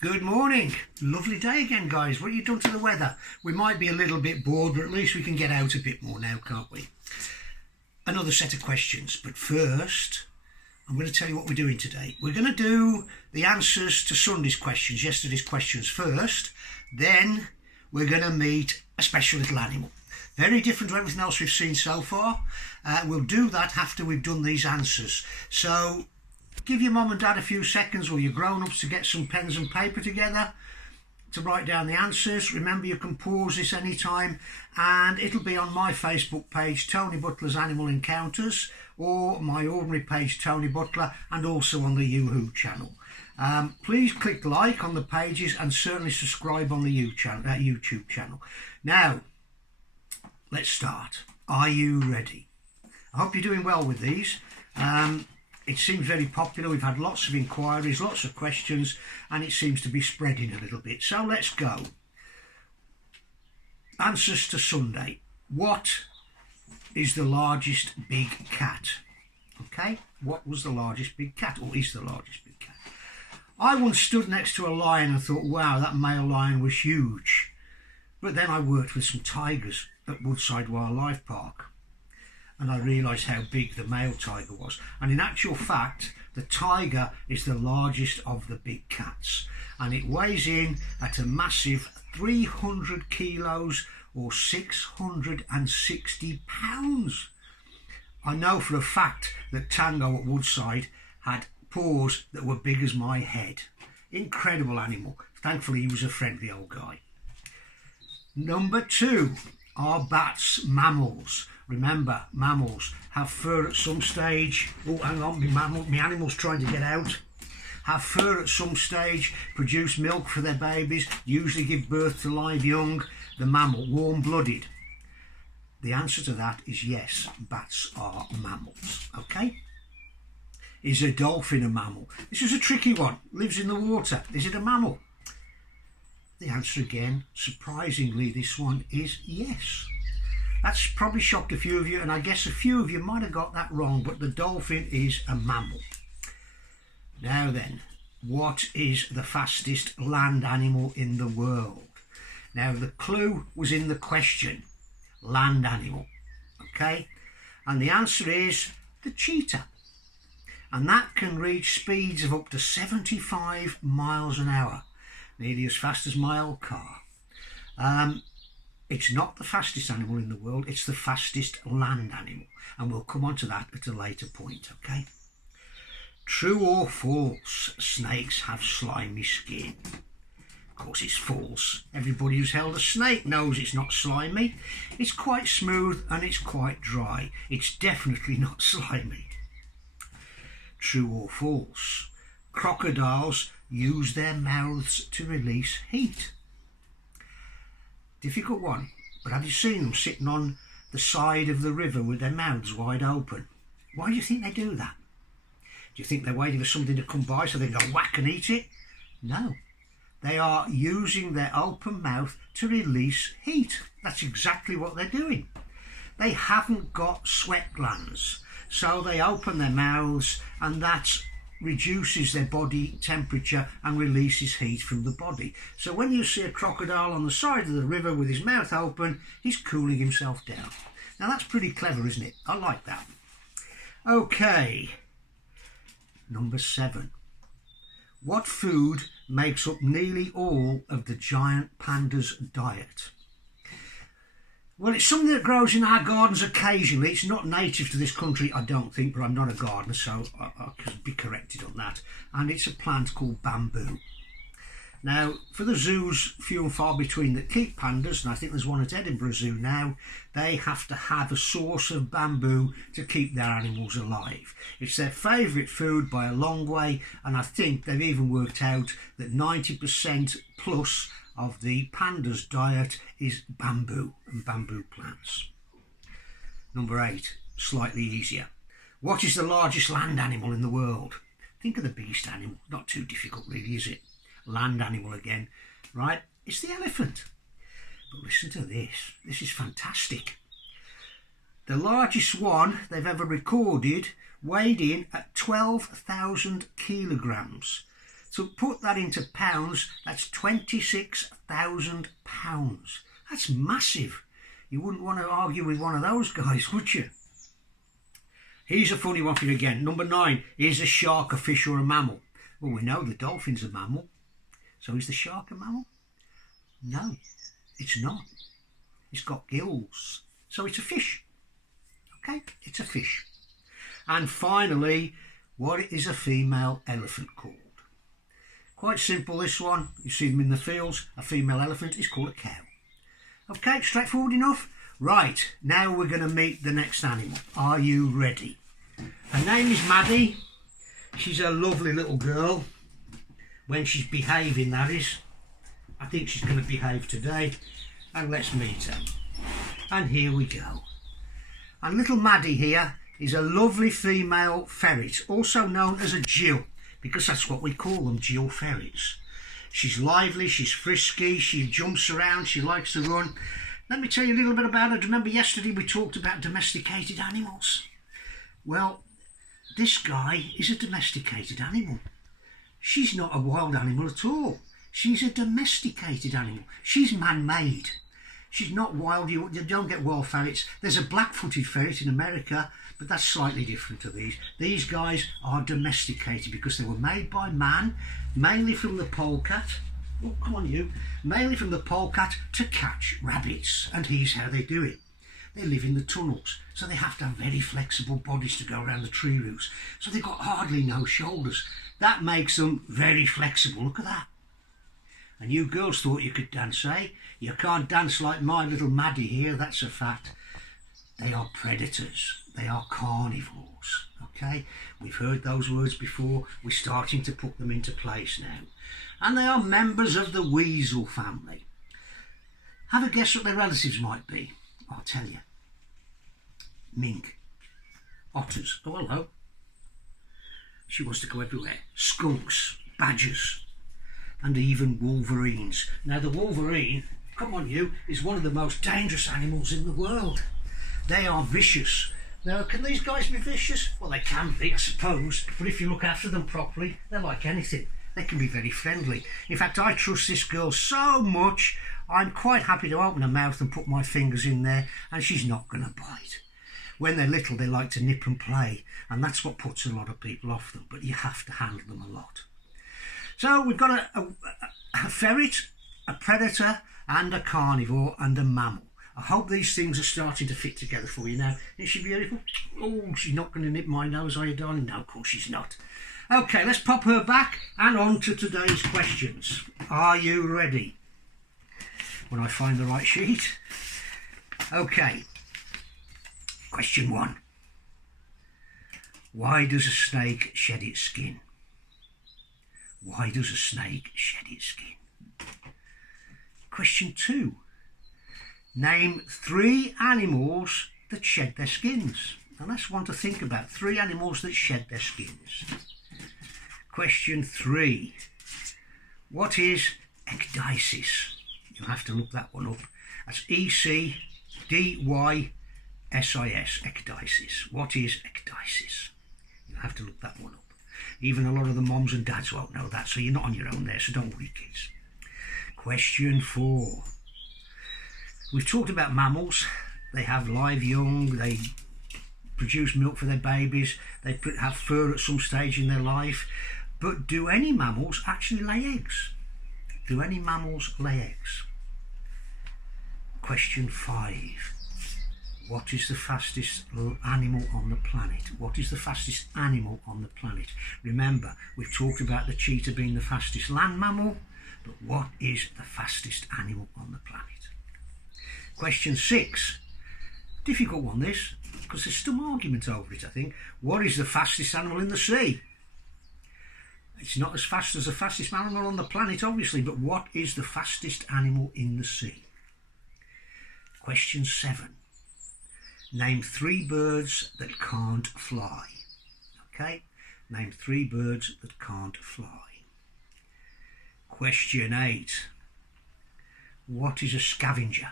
Good morning. Lovely day again, guys. What have you done to the weather? We might be a little bit bored, but at least we can get out a bit more now, can't we? Another set of questions, but first, I'm going to tell you what we're doing today. We're going to do the answers to Sunday's questions, yesterday's questions first. Then we're going to meet a special little animal. Very different to everything else we've seen so far. We'll do that after we've done these answers. So give your mum and dad a few seconds, or your grown-ups, to get some pens and paper together to write down the answers. Remember, you can pause this anytime, and it'll be on my Facebook page, Tony Butler's Animal Encounters, or my ordinary page, Tony Butler, and also on the Yoo-Hoo channel. Please click like on the pages and certainly subscribe on the YouTube channel. Now, let's start. Are you ready? I hope you're doing well with these. It seems very popular. We've had lots of inquiries, lots of questions, and it seems to be spreading a little bit. So let's go. Answers to Sunday. What is the largest big cat? Okay, what was the largest big cat, or is the largest big cat? I once stood next to a lion and thought, wow, that male lion was huge. But then I worked with some tigers at Woodside Wildlife Park, and I realised how big the male tiger was. And in actual fact, the tiger is the largest of the big cats, and it weighs in at a massive 300 kilos or 660 pounds. I know for a fact that Tango at Woodside had paws that were big as my head. Incredible animal. Thankfully, he was a friendly old guy. Number 2, are bats mammals? Remember, mammals have fur at some stage. Oh, hang on, my animal's trying to get out. Have fur at some stage, produce milk for their babies, usually give birth to live young. The mammal, warm-blooded. The answer to that is yes, bats are mammals, okay? Is a dolphin a mammal? This is a tricky one. Lives in the water. Is it a mammal? The answer again, surprisingly, this one is yes. That's probably shocked a few of you, and I guess a few of you might have got that wrong, but the dolphin is a mammal. Now then, what is the fastest land animal in the world? Now, the clue was in the question, land animal, okay? And the answer is the cheetah. And that can reach speeds of up to 75 miles an hour, nearly as fast as my old car. It's not the fastest animal in the world, it's the fastest land animal. And we'll come on to that at a later point, okay? True or false, snakes have slimy skin? Of course it's false. Everybody who's held a snake knows it's not slimy. It's quite smooth and it's quite dry. It's definitely not slimy. True or false, crocodiles use their mouths to release heat? Difficult one, but have you seen them sitting on the side of the river with their mouths wide open? Why do you think they do that? Do you think they're waiting for something to come by so they can go whack and eat it? No, they are using their open mouth to release heat. That's exactly what they're doing. They haven't got sweat glands, so they open their mouths, and that's reduces their body temperature and releases heat from the body. So when you see a crocodile on the side of the river with his mouth open, he's cooling himself down. Now that's pretty clever, isn't it? I like that. Okay, number 7. What food makes up nearly all of the giant panda's diet? Well, it's something that grows in our gardens occasionally. It's not native to this country, I don't think, but I'm not a gardener, so I could be corrected on that. And it's a plant called bamboo. Now, for the zoos, few and far between that keep pandas, and I think there's one at Edinburgh Zoo now, they have to have a source of bamboo to keep their animals alive. It's their favourite food by a long way, and I think they've even worked out that 90% plus of the panda's diet is bamboo and bamboo plants. Number 8, slightly easier. What is the largest land animal in the world? Think of the biggest animal. Not too difficult really, is it? Land animal again, right? It's the elephant. But listen to this. This is fantastic. The largest one they've ever recorded weighed in at 12,000 kilograms. So put that into pounds, that's £26,000. That's massive. You wouldn't want to argue with one of those guys, would you? Here's a funny one for you again. Number 9, is a shark a fish or a mammal? Well, we know the dolphin's a mammal. So is the shark a mammal? No, it's not. It's got gills. So it's a fish. Okay, it's a fish. And finally, what is a female elephant called? Quite simple, this one. You see them in the fields. A female elephant is called a cow. Okay, straightforward enough? Right, now we're going to meet the next animal. Are you ready? Her name is Maddie. She's a lovely little girl. When she's behaving, that is. I think she's going to behave today. And let's meet her. And here we go. And little Maddie here is a lovely female ferret, also known as a Jill, because that's what we call them, Jill ferrets. She's lively, she's frisky, she jumps around, she likes to run. Let me tell you a little bit about her. Remember yesterday we talked about domesticated animals? Well, this guy is a domesticated animal. She's not a wild animal at all. She's a domesticated animal. She's man-made. She's not wild. You don't get wild ferrets. There's a black-footed ferret in America, but that's slightly different to these. These guys are domesticated because they were made by man, mainly from the polecat. Oh, come on you. Mainly from the polecat to catch rabbits. And here's how they do it. They live in the tunnels, so they have to have very flexible bodies to go around the tree roots. So they've got hardly no shoulders. That makes them very flexible. Look at that. And you girls thought you could dance, eh? You can't dance like my little Maddie here, that's a fact. They are predators. They are carnivores, okay? We've heard those words before. We're starting to put them into place now. And they are members of the weasel family. Have a guess what their relatives might be. I'll tell you. Mink. Otters. Oh, hello. She wants to go everywhere. Skunks. Badgers. And even wolverines. Now the wolverine, come on you, is one of the most dangerous animals in the world. They are vicious. Now can these guys be vicious? Well, they can be, I suppose, but if you look after them properly, they're like anything. They can be very friendly. In fact, I trust this girl so much, I'm quite happy to open her mouth and put my fingers in there and she's not going to bite. When they're little, they like to nip and play, and that's what puts a lot of people off them, but you have to handle them a lot. So we've got a ferret, a predator, and a carnivore, and a mammal. I hope these things are starting to fit together for you now. Isn't she beautiful? Oh, she's not going to nip my nose, are you, darling? No, of course she's not. Okay, let's pop her back and on to today's questions. Are you ready? When I find the right sheet. Okay. Question 1. Why does a snake shed its skin? Why does a snake shed its skin? Question 2. Name 3 animals that shed their skins. And that's one to think about. 3 animals that shed their skins. Question 3. What is ecdysis? You'll have to look that one up. That's ECDYSIS, ecdysis. What is ecdysis? You'll have to look that one up. Even a lot of the moms and dads won't know that, so you're not on your own there, so don't worry, kids. Question 4. We've talked about mammals. They have live young, they produce milk for their babies, they have fur at some stage in their life. But do any mammals actually lay eggs? Do any mammals lay eggs? Question 5. What is the fastest animal on the planet? What is the fastest animal on the planet? Remember, we've talked about the cheetah being the fastest land mammal, but what is the fastest animal on the planet? Question 6. Difficult one, this, because there's some argument over it, I think. What is the fastest animal in the sea? It's not as fast as the fastest animal on the planet, obviously, but what is the fastest animal in the sea? Question 7. Name 3 birds that can't fly. Okay? Name 3 birds that can't fly. Question 8. What is a scavenger?